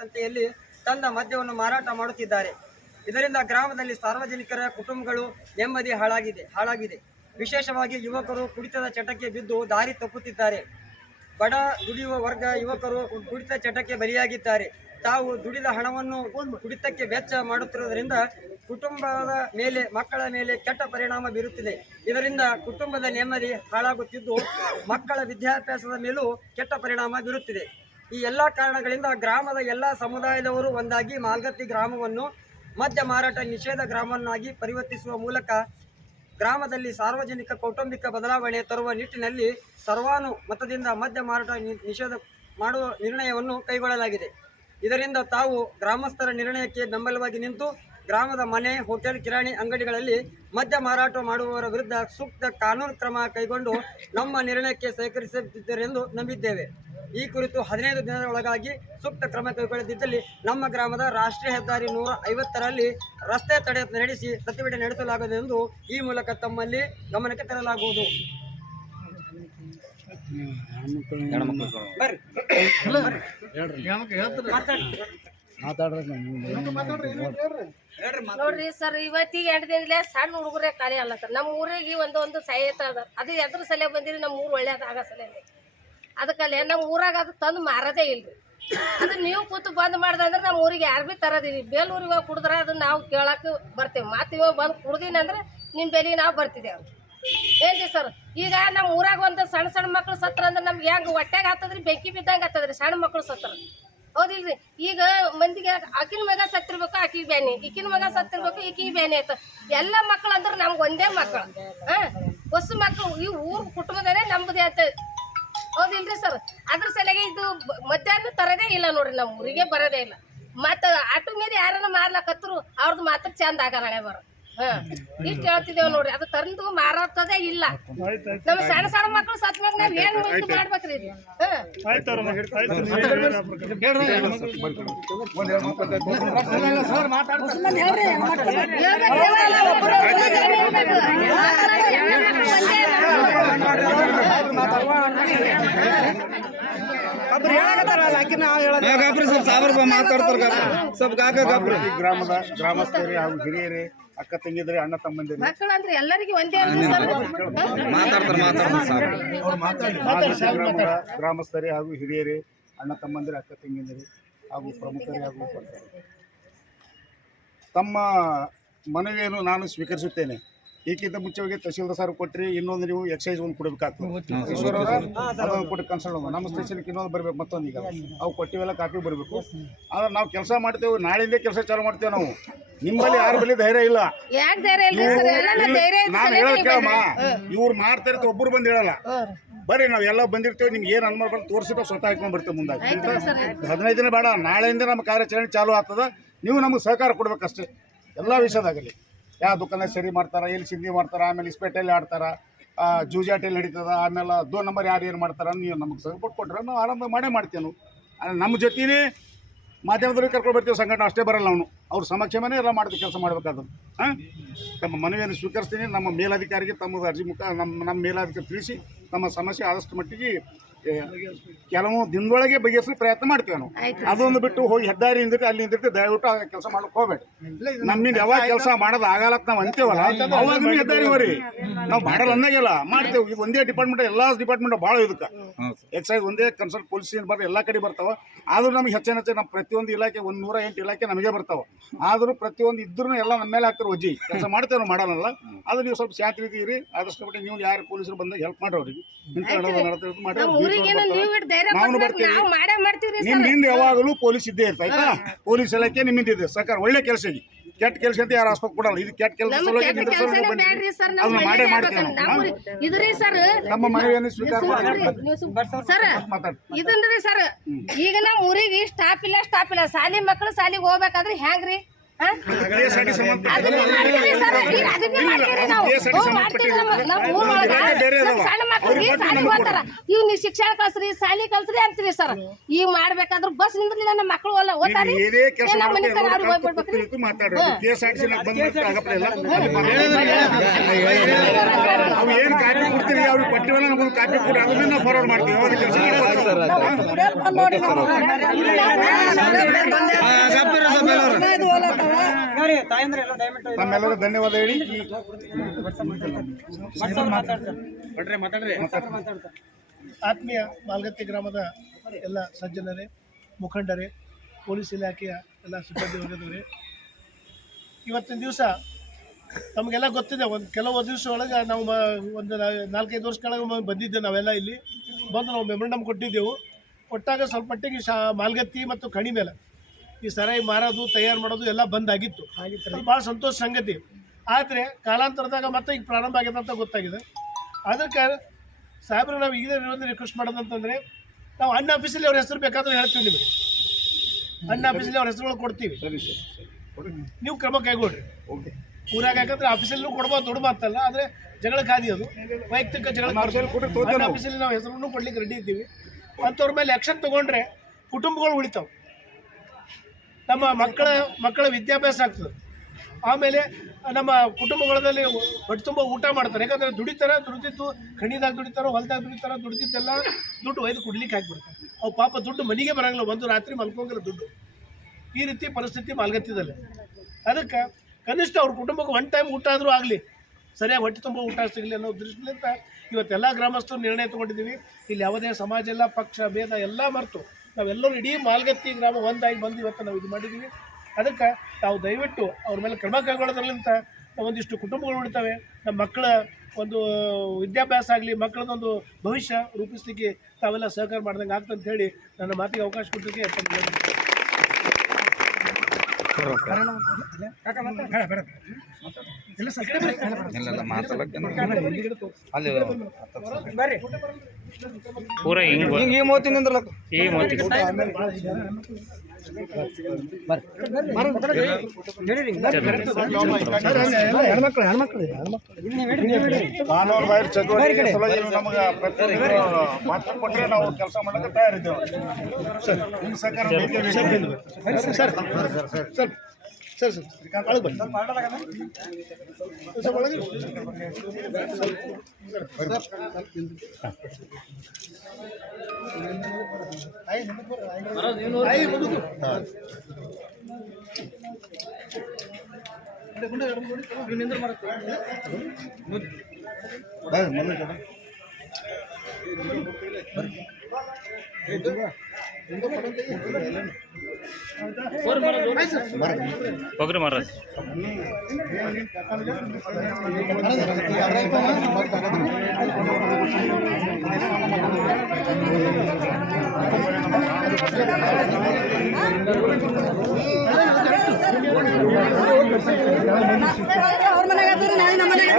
ಸಂತೆಯಲ್ಲಿ ತಂದ ಮದ್ಯವನ್ನು ಮಾರಾಟ ಮಾಡುತ್ತಿದ್ದಾರೆ. ಇದರಿಂದ ಗ್ರಾಮದಲ್ಲಿ ಸಾರ್ವಜನಿಕರ ಕುಟುಂಬಗಳು ನೆಮ್ಮದಿ ಹಾಳಾಗಿದೆ ಹಾಳಾಗಿದೆ. ವಿಶೇಷವಾಗಿ ಯುವಕರು ಕುಡಿತದ ಚಟಕ್ಕೆ ಬಿದ್ದು ದಾರಿ ತಪ್ಪುತ್ತಿದ್ದಾರೆ. ಬಡ ದುಡಿಯುವ ವರ್ಗ ಯುವಕರು ಕುಡಿತ ಚಟಕ್ಕೆ ಬಲಿಯಾಗಿದ್ದಾರೆ. ತಾವು ದುಡಿದ ಹಣವನ್ನು ಕುಡಿತಕ್ಕೆ ವೆಚ್ಚ ಮಾಡುತ್ತಿರುವುದರಿಂದ ಕುಟುಂಬದ ಮೇಲೆ, ಮಕ್ಕಳ ಮೇಲೆ ಕೆಟ್ಟ ಪರಿಣಾಮ ಬೀರುತ್ತಿದೆ. ಇದರಿಂದ ಕುಟುಂಬದ ನೆಮ್ಮದಿ ಹಾಳಾಗುತ್ತಿದ್ದು ಮಕ್ಕಳ ವಿದ್ಯಾಭ್ಯಾಸದ ಮೇಲೂ ಕೆಟ್ಟ ಪರಿಣಾಮ ಬೀರುತ್ತಿದೆ. ಈ ಎಲ್ಲ ಕಾರಣಗಳಿಂದ ಗ್ರಾಮದ ಎಲ್ಲ ಸಮುದಾಯದವರು ಒಂದಾಗಿ ಮಾಲ್ಗತ್ತಿ ಗ್ರಾಮವನ್ನು ಮದ್ಯ ಮಾರಾಟ ನಿಷೇಧ ಗ್ರಾಮವನ್ನಾಗಿ ಪರಿವರ್ತಿಸುವ ಮೂಲಕ ಗ್ರಾಮದಲ್ಲಿ ಸಾರ್ವಜನಿಕ ಕೌಟುಂಬಿಕ ಬದಲಾವಣೆ ತರುವ ನಿಟ್ಟಿನಲ್ಲಿ ಸರ್ವಾನು ಮತದಿಂದ ಮದ್ಯ ಮಾರಾಟ ನಿಷೇಧ ಮಾಡುವ ನಿರ್ಣಯವನ್ನು ಕೈಗೊಳ್ಳಲಾಗಿದೆ. ಇದರಿಂದ ತಾವು ಗ್ರಾಮಸ್ಥರ ನಿರ್ಣಯಕ್ಕೆ ಬೆಂಬಲವಾಗಿ ನಿಂತು ಗ್ರಾಮದ ಮನೆ, ಹೋಟೆಲ್, ಕಿರಾಣಿ ಅಂಗಡಿಗಳಲ್ಲಿ ಮದ್ಯ ಮಾರಾಟ ಮಾಡುವವರ ವಿರುದ್ಧ ಸೂಕ್ತ ಕಾನೂನು ಕ್ರಮ ಕೈಗೊಂಡು ನಮ್ಮ ನಿರ್ಣಯಕ್ಕೆ ಸಹಕರಿಸುತ್ತಿದ್ದರೆಂದು ನಂಬಿದ್ದೇವೆ. ಈ ಕುರಿತು ಹದಿನೈದು ದಿನದ ಒಳಗಾಗಿ ಸೂಕ್ತ ಕ್ರಮ ಕೈಗೊಳ್ಳದಿದ್ದಲ್ಲಿ ನಮ್ಮ ಗ್ರಾಮದ ರಾಷ್ಟ್ರೀಯ ಹೆದ್ದಾರಿ ನೂರ ಐವತ್ತರಲ್ಲಿ ರಸ್ತೆ ತಡೆ ನಡೆಸಿ ಪ್ರತಿಭಟನೆ ನಡೆಸಲಾಗುವುದು ಎಂದು ಈ ಮೂಲಕ ತಮ್ಮಲ್ಲಿ ಗಮನಕ್ಕೆ ತರಲಾಗುವುದು. ನೋಡ್ರಿ ಸರ್, ಇವತ್ತಿಗೆ ಎಂಟು ದಿನ ಸಣ್ಣ ಹುಡುಗರೇ ಖಾಲಿ ಅಲ್ಲ ಸರ್. ನಮ್ಮ ಊರಿಗೆ ಒಂದು ಒಂದು ಸಹಾಯತ ಅದ. ಅದು ಎದ್ರ ಸಲ ಬಂದಿರಿ, ನಮ್ಮ ಊರು ಒಳ್ಳೇದಾಗ ಸಲಲ್ಲಿ ಅದಕ್ಕಲ್ಲೇ ನಮ್ಮ ಊರಾಗ ಅದು ತಂದು ಮಾರದೇ ಇಲ್ರಿ. ಅದು ನೀವು ಕೂತು ಬಂದ್ ಮಾಡ್ದಂದ್ರೆ ನಮ್ಮ ಊರಿಗೆ ಯಾರು ಭೀ ತರೋದಿಲ್ಲ ಬೇಲೂರಿಗೆ ಹೋಗಿ ಕುಡಿದ್ರೆ ಅದನ್ನ ನಾವು ಕೇಳೋಕೆ ಬರ್ತೇವೆ. ಮತ್ತೆ ಇವಾಗ ಬಂದು ಕುಡ್ದೀನಿ ಅಂದ್ರೆ ನಿಮ್ಮ ಬೆಲೆಗೆ ನಾವು ಬರ್ತಿದ್ದೇವೆ ಏನ್ರಿ ಸರ್? ಈಗ ನಮ್ಮ ಊರಾಗ ಒಂದು ಸಣ್ಣ ಸಣ್ಣ ಮಕ್ಳು ಸತ್ರ ಅಂದ್ರೆ ನಮ್ಗೆ ಹೆಂಗೆ ಹೊಟ್ಟೆಗೆ ಹತ್ತದ್ರಿ, ಬೆಂಕಿ ಬಿದ್ದಂಗೆ ಹತ್ತದ್ರಿ ಸಣ್ಣ ಮಕ್ಳು ಸತ್ರ. ಹೌದಿಲ್ರಿ? ಈಗ ಮಂದಿಗೆ ಆಕಿನ ಮಗ ಸತ್ತಿರ್ಬೇಕು ಆಕಿಗೆ ಬ್ಯಾನಿ. ಈಕಿನ ಮಗ ಸತ್ತಿರ್ಬೇಕು, ಈಕಿ ಬ್ಯಾನಿ ಆಯ್ತು. ಎಲ್ಲ ಮಕ್ಳು ಅಂದ್ರೆ ನಮ್ಗೆ ಒಂದೇ ಮಕ್ಕಳು ಹಾಂ? ಹೊಸ ಮಕ್ಳು, ಈ ಊರು ಕುಟುಂಬದೇ ನಮ್ಮದೇ ಅಂತ ಹೌದಿಲ್ರಿ ಸರ್ ಅದ್ರ ಸಲಗೆ ಇದು ಮಧ್ಯಾಹ್ನ ತರದೇ ಇಲ್ಲ ನೋಡ್ರಿ ನಮ್ಮ ಊರಿಗೆ ಬರೋದೇ ಇಲ್ಲ. ಮತ್ತ ಆಟೋ ಮೇಲೆ ಯಾರನ್ನ ಮಾರ್ಲಕತ್ರು ಅವ್ರದ್ದು ಮಾತ್ರ ಚಂದ ಆಗಲ್ಲ ಹಳೆ ಇಷ್ಟು ಹೇಳ್ತಿದ್ದೇವೆ ನೋಡ್ರಿ ಅದು ತಂದು ಮಾರಾಟದೇ ಇಲ್ಲ. ನಮ್ಮ ಸಣ್ಣ ಸಣ್ಣ ಮಕ್ಕಳು ಸತ್ ನಾವು ನಾವ್ ಏನ್ ಇದು ಮಾಡ್ಬೇಕ್ರಿ ಸ್ವಲ್ಪ ಸಾವಿರ ರೂಪಾಯಿ ಮಾತಾಡ್ತಾರ ಸ್ವಲ್ಪ ಗ್ರಾಮದ ಗ್ರಾಮಸ್ಥರೇ ಹಾಗೂ ಹಿರಿಯರೇ ಅಕ್ಕ ತಂಗಿದ್ರೆ ಅಣ್ಣ ತಮ್ಮಂದಿರು. ಮಕ್ಕಳಂದ್ರೆ ಎಲ್ಲರಿಗೂ ಒಂದೇ ಅಲ್ರಿ ಸರ್ ಮಾತಾಡ್ತಾರ ಮಾತಾಡ್ತಾರ ಸರ್ ಮಾಜಿ ಗ್ರಾಮದ ಗ್ರಾಮಸ್ಥರೇ ಹಾಗೂ ಹಿರಿಯರೇ ಅಣ್ಣ ತಮ್ಮಂದಿರಿ ಅಕ್ಕ ತಂಗಿಂದಿರಿ ಹಾಗೂ ಪ್ರಮುಖರೇ ಹಾಗೂ. ತಮ್ಮ ಮನವಿಯನ್ನು ನಾನು ಸ್ವೀಕರಿಸುತ್ತೇನೆ. ಈಗಿಂತ ಮುಂಚೆವಾಗಿ ತಹಸೀಲ್ದಾರ್ ಸರ್ ಕೊಟ್ರಿ ಇನ್ನೊಂದು ನೀವು ಎಕ್ಸೈಸ್ ಒಂದು ಕೊಡಬೇಕಾಗ್ತದೆ. ಈಶ್ವರ ಕೊಟ್ಟು ಕನ್ಸಲ್ಟ್ ಒಂದು ನಮ್ಮ ಸ್ಟೇಷನ್ಗೆ ಇನ್ನೊಂದು ಬರಬೇಕು ಮತ್ತೊಂದು ಈಗ ಅವು ಕೊಟ್ಟಿವೆಲ್ಲ ಕಾಪಿ ಬರಬೇಕು. ಆದ್ರೆ ನಾವು ಕೆಲಸ ಮಾಡ್ತೇವೆ ನಾಳೆಯಿಂದ ಕೆಲಸ ಚಾಲು ಮಾಡ್ತೇವೆ ನಾವು. ನಿಮ್ಮಲ್ಲಿ ಯಾರ ಬಳಿ ಧೈರ್ಯ ಇಲ್ಲ. ಯಾಕೆ ಧೈರ್ಯ ಇಲ್ರಿ ಸರ್? ಎಲ್ಲ ಧೈರ್ಯ ಐತಿ ನಾನು ಹೇಳೋದು ಕೇಳಮ್ಮ. ಇವ್ರು ಮಾಡ್ತಾರೆ ಇರ್ತೇವೆ ಒಬ್ಬರು ಬಂದು ಹೇಳಲ್ಲ. ಬರೀ ನಾವ್ ಎಲ್ಲ ಬಂದಿರ್ತೇವೆ ನಿಮ್ಗೆ ಏನು ಅನುಮಾನ ಬಂದು ತೋರಿಸಿ ನಾವು ಸ್ವತಃ ಹಾಕೊಂಡ್ ಬರ್ತೇವೆ ಮುಂದಾಗ. ಹದಿನೈದು ದಿನ ಬೇಡ ನಾಳೆಯಿಂದ ನಮ್ಮ ಕಾರ್ಯಾಚರಣೆ ಚಾಲು ಆಗ್ತದ. ನೀವು ನಮ್ಗೆ ಸಹಕಾರ ಕೊಡ್ಬೇಕಷ್ಟೇ. ಎಲ್ಲ ವಿಷಯದಾಗಲಿ. ಯಾವ ದುಕಾನ ಸರಿ ಮಾಡ್ತಾರೆ ಎಲ್ಲಿ ಸಿಂಧಿ ಮಾಡ್ತಾರೆ ಆಮೇಲೆ ಇಸ್ಪೇಟೆಲ್ಲಿ ಆಡ್ತಾರ ಆ, ಜೂಜಾಟೆಲ್ಲಿ ನಡೀತದ ಆಮೇಲೆ ದೋ ನಂಬರ್ ಯಾರು ಏನು ಮಾಡ್ತಾರೆ ನೀವು ನಮಗೆ ಸಪೋರ್ಟ್ ಕೊಟ್ರೆ ನಾವು ಆರಾಮ ಮಾಡೇ ಮಾಡ್ತೇವೆ ನಾವು. ನಮ್ಮ ಜೊತೆನೇ ಮಾಧ್ಯಮದವ್ರಿಗೆ ಕರ್ಕೊಂಡು ಬರ್ತೀವಿ ಸಂಘಟನೆ ಅಷ್ಟೇ ಬರಲ್ಲ ಅವನು. ಅವ್ರ ಸಮಕ್ಷಮನೇ ಎಲ್ಲ ಮಾಡಿದ ಕೆಲಸ ಮಾಡಬೇಕಾದ್ರು ಹಾಂ ತಮ್ಮ ಮನವಿಯನ್ನು ಸ್ವೀಕರಿಸ್ತೀನಿ ನಮ್ಮ ಮೇಲಾಧಿಕಾರಿಗೆ ತಮ್ಮದು ಅರ್ಜಿ ಮುಖ ನಮ್ಮ ನಮ್ಮ ಮೇಲಾಧಿಕಾರಿ ತಿಳಿಸಿ ನಮ್ಮ ಸಮಸ್ಯೆ ಆದಷ್ಟು ಮಟ್ಟಿಗೆ ಕೆಲವು ದಿನದೊಳಗೆ ಬಗೆಹರಿಸಲು ಪ್ರಯತ್ನ ಮಾಡ್ತೇವೆ ನಾವು. ಅದೊಂದು ಬಿಟ್ಟು ಹೋಗಿ ಹೆದ್ದಾರಿ ಹಿಂದಿರ್ತಿ ಅಲ್ಲಿ ಹಿಂದಿರ್ತಿ ದಯವಿಟ್ಟು ಆ ಕೆಲಸ ಮಾಡಕ್ ಹೋಗ್ಬೇಡಿ. ನಮ್ಮಿಂದ ಯಾವಾಗ ಕೆಲಸ ಮಾಡೋದು ಆಗಲ್ಲ ನಾವು ಅಂತೇವಲ್ಲ ಅವಾಗ ನೀವು ಹೆದ್ದಾರಿ ಹೋರಿ ನಾವು ಮಾಡಲ್ಲ ಅಂದಾಗೆಲ್ಲ ಮಾಡ್ತೇವೆ. ಇದು ಒಂದೇ ಡಿಪಾರ್ಟ್ಮೆಂಟ್ ಎಲ್ಲ ಡಿಪಾರ್ಟ್ಮೆಂಟ್ ಭಾಳ ಇದಕ್ಕೆ. ಎಕ್ಸೈಸ್ ಒಂದೇ ಕನ್ಸಲ್ಟ್ ಪೊಲೀಸ್ ಬರ್ರಿ ಎಲ್ಲ ಕಡೆ ಬರ್ತಾವ. ಆದ್ರೂ ನಮ್ಗೆ ಹೆಚ್ಚಿನ ಹೆಚ್ಚು ನಮ್ಮ ಪ್ರತಿಯೊಂದು ಇಲಾಖೆ ಒಂದು ನೂರ ಎಂಟು ಇಲಾಖೆ ನಮಗೆ ಬರ್ತಾವ. ಆದ್ರೂ ಪ್ರತಿಯೊಂದು ಇದ್ರೂ ಎಲ್ಲ ನಮ್ಮ ಮೇಲೆ ಹಾಕ್ತಾರೆ ಒಜ್ಜಿ ಕೆಲಸ ಮಾಡ್ತೇವೆ ನಾವು ಮಾಡಲ್ಲ ಅದು ನೀವು ಸ್ವಲ್ಪ ಶಾಂತಿ ರೀತಿ ಇರಿ. ಆದಷ್ಟು ಮಟ್ಟಿಗೆ ನೀವು ಯಾರು ಪೊಲೀಸರು ಬಂದಾಗ ಹೆಲ್ಪ್ ಮಾಡ್ರಿ ಅವ್ರಿಗೆ. ನಿಮ್ಮಿಂದ ಯಾವಾಗಲೂ ಪೊಲೀಸ್ ಇದ್ದೇ ಇರ್ತ ಆಯ್ತಾ? ಪೊಲೀಸ್ ಇಲಾಖೆ ನಿಮ್ಮಿಂದ ಇದೆ. ಸರ್ಕಾರ ಒಳ್ಳೆ ಕೆಲಸ ಇದೆ. ಕೆಟ್ಟ ಕೆಲಸ ಅಂತ ಯಾರು ಆಸ್ಪತ್ರೆ ಕೊಡಲ್ಲ. ಇದು ಕೆಟ್ಟ ಕೆಲಸ ಅದನ್ನ ಮಾಡೇ ಮಾಡ್ತೇವೆ ಇದ್ರಿ ಸರ್. ನಮ್ಮ ಮನವಿಯನ್ನು ಸ್ವೀಕಾರ ಸರ್ ಇದನ್ರಿ ಸರ್ ಈಗ ನಮ್ಮ ಊರಿಗೆ ಸ್ಟಾಪ್ ಇಲ್ಲ ಸ್ಟಾಪ್ ಇಲ್ಲ. ಸಾಲಿ ಮಕ್ಕಳು ಸಾಲಿಗೆ ಹೋಗ್ಬೇಕಾದ್ರೆ ಹೆಂಗ್ರಿ? ನೀವು. ಶಿಕ್ಷಣ ಕಲ್ಸ್ರಿ ಸಾಲಿ ಕಲ್ಸ್ರಿ ಅಂತೀರಿ ಸರ್. ಈಗ ಮಾಡ್ಬೇಕಾದ್ರೆ ಬಸ್ ನಿಂದ್ರಲಿಲ್ಲ ನಮ್ಮ ಮಕ್ಕಳು ಅಲ್ಲ ಓದ್ತಾರೆ? ಕೊಟ್ಟಿವಲ್ಲ ನಮಗೊಂದು ಕಾಪಿ ಕೊಡಿ ಅದನ್ನ ಫಾರ್ವರ್ಡ್ ಮಾಡ್ತೀವಿ. ಧನ್ಯವಾದ ಹೇಳಿ. ಆತ್ಮೀಯ ಮಾಲ್ಗತ್ತಿ ಗ್ರಾಮದ ಎಲ್ಲ ಸಜ್ಜನರೇ ಮುಖಂಡರೇ ಪೊಲೀಸ್ ಇಲಾಖೆಯ ಎಲ್ಲ ಸಿಬ್ಬಂದಿ ವರ್ಗದವರೇ ಇವತ್ತಿನ ದಿವಸ ನಮಗೆಲ್ಲ ಗೊತ್ತಿದೆ ಒಂದು ಕೆಲವು ದಿವಸ ಒಳಗೆ ನಾವು ಮ- ಒಂದು ನಾಲ್ಕೈದು ವರ್ಷಗಳಾಗ ಬಂದಿದ್ದೆ ನಾವೆಲ್ಲ ಇಲ್ಲಿ. ಬಂದು ನಾವು ಮೆಮೊರಂಡಮ್ ಕೊಟ್ಟಿದ್ದೆವು. ಕೊಟ್ಟಾಗ ಸ್ವಲ್ಪ ಮಟ್ಟಿಗೆ ಶಾ ಮಾಲ್ಗತ್ತಿ ಮತ್ತು ಕಣಿ ಮೇಲೆ ಈ ಸರಾಯಿ ಮಾರೋದು ತಯಾರು ಮಾಡೋದು ಎಲ್ಲ ಬಂದಾಗಿತ್ತು. ಅದು ಭಾಳ ಸಂತೋಷ ಸಂಗತಿ. ಆದರೆ ಕಾಲಾಂತರದಾಗ ಮತ್ತೆ ಈಗ ಪ್ರಾರಂಭ ಆಗಿದೆ ಅಂತ ಗೊತ್ತಾಗಿದೆ. ಅದಕ್ಕೆ ಸಾಹೇಬ್ರು ನಾವು ಈಗ ಒಂದು ರಿಕ್ವೆಸ್ಟ್ ಮಾಡೋದಂತಂದರೆ ನಾವು ಅಣ್ಣ ಆಫೀಸಲ್ಲಿ ಅವ್ರ ಹೆಸರು ಬೇಕಾದ್ರೆ ಹೇಳ್ತೀವಿ ನಿಮಗೆ. ಅಣ್ಣ ಆಫೀಸಲ್ಲಿ ಅವ್ರ ಹೆಸರುಗಳು ಕೊಡ್ತೀವಿ. ಸರಿ ಸರ್ ನೀವು ಕ್ರಮ ಕೈಗೊಳ್ಳ್ರಿ ಓಕೆ. ಊರಾಗ ಯಾಕಂದ್ರೆ ಆಫೀಸಲ್ಲೂ ಕೊಡ್ಬೋದು ದೊಡ್ಡ ಮಾತಲ್ಲ ಆದರೆ ಜಗಳ ಖಾದಿ ಅದು. ವೈಯಕ್ತಿಕ ಜಗಳ ಆಫೀಸಲ್ಲಿ ನಾವು. ಹೆಸರನ್ನು ಕೊಡ್ಲಿಕ್ಕೆ ರೆಡಿ ಇದ್ದೀವಿ. ಅಂಥವ್ರ ಮೇಲೆ ಆ್ಯಕ್ಷನ್ ತಗೊಂಡ್ರೆ ಕುಟುಂಬಗಳು ಉಳಿತಾವೆ. ನಮ್ಮ ಮಕ್ಕಳ ಮಕ್ಕಳ ವಿದ್ಯಾಭ್ಯಾಸ ಆಗ್ತದೆ. ಆಮೇಲೆ ನಮ್ಮ ಕುಟುಂಬಗಳಲ್ಲಿ ಹೊಟ್ಟೆ ತುಂಬ ಊಟ ಮಾಡ್ತಾರೆ. ಯಾಕಂದ್ರೆ ದುಡಿತಾರ ದುಡಿದಿದ್ದು ಖಣಿದಾಗ ದುಡಿತಾರೋ ಹೊಲದಾಗ ದುಡಿತಾರ ದುಡಿದಿದ್ದೆಲ್ಲ ದುಡ್ಡು ಒಯ್ದು ಕುಡ್ಲಿಕ್ಕೆ ಹಾಕ್ಬಿಡ್ತಾರೆ ಅವು ಪಾಪ ದುಡ್ಡು ಮನೆಗೆ ಬರಂಗಿಲ್ಲ ಒಂದು ರಾತ್ರಿ ಮಲ್ಕೊಂಗಿಲ್ಲ ದುಡ್ಡು. ಈ ರೀತಿ ಪರಿಸ್ಥಿತಿ ಮಾಲ್ಗತ್ತಿದಲ್ಲ. ಅದಕ್ಕೆ ಕನಿಷ್ಠ ಅವ್ರ ಕುಟುಂಬಕ್ಕೆ ಒನ್ ಟೈಮ್ ಊಟ ಆದರೂ ಆಗಲಿ, ಸರಿಯಾಗಿ ಹೊಟ್ಟೆ ತುಂಬ ಊಟ ಸಿಗಲಿ ಅನ್ನೋ ದೃಷ್ಟಿಯಿಂದ ಇವತ್ತೆಲ್ಲ ಗ್ರಾಮಸ್ಥರು ನಿರ್ಣಯ ತೊಗೊಂಡಿದ್ದೀವಿ. ಇಲ್ಲಿ ಯಾವುದೇ ಸಮಾಜ ಎಲ್ಲ ಪಕ್ಷ, ಭೇದ ಎಲ್ಲ ಮರೆತು ನಾವೆಲ್ಲರೂ ಇಡೀ ಮಾಲ್ಗತ್ತಿ ಗ್ರಾಮ ಒಂದಾಗಿ ಬಂದು ಇವತ್ತು ನಾವು ಇದು ಮಾಡಿದ್ದೀವಿ. ಅದಕ್ಕೆ ತಾವು ದಯವಿಟ್ಟು ಅವ್ರ ಮೇಲೆ ಕ್ರಮ ಕೈಗೊಳ್ಳೋದ್ರಲ್ಲಿಂತ ಒಂದಿಷ್ಟು ಕುಟುಂಬಗಳು ಉಳಿತವೆ. ನಮ್ಮ ಮಕ್ಕಳ ಒಂದು ವಿದ್ಯಾಭ್ಯಾಸ ಆಗಲಿ, ಮಕ್ಕಳದೊಂದು ಭವಿಷ್ಯ ರೂಪಿಸ್ಲಿಕ್ಕೆ ತಾವೆಲ್ಲ ಸಹಕಾರ ಮಾಡ್ದಂಗೆ ಆಗ್ತಂತ ಹೇಳಿ ನನ್ನ ಮಾತಿಗೆ ಅವಕಾಶ ಕೊಟ್ಟಕ್ಕೆ ಇಲ್ಲ ಮಾತಾಡಕ್ಕೆ ಅಲ್ಲಿ ಬರ್ರಿ ಪೂರ ಹಿಂಗ್ ಈ ಮೂವತ್ತಿನಿಂದ ಈ ಮೂವತ್ತಿಗೆ ಕಾನೂನು ಬಾಹಿರ ಚಟುವಟಿಕೆ ಸಲುವಾಗಿ ನಮಗೆ ಪ್ರತಿಯೊಂದು ಮಾತು ಕೊಟ್ಟರೆ ನಾವು ಕೆಲಸ ಮಾಡಕ್ಕೆ ತಯಾರಿದ್ದೇವೆ. ಸರ್ ನಿಮ್ಮ sir sir. Sir sir. Sir sir ಒಳಗೆ ಬನ್ನಿ ಸ್ವಲ್ಪ ಒಳಗೆ ಆಯ್ ಮುಂದಕ್ಕೆ. ಒಗ್ರಿ ಮಹಾರಾಜ್. ಅವ್ರ ಮನೆಗೆ ನಾಳೆ ನಮ್ಮ ಮನೆಗೆ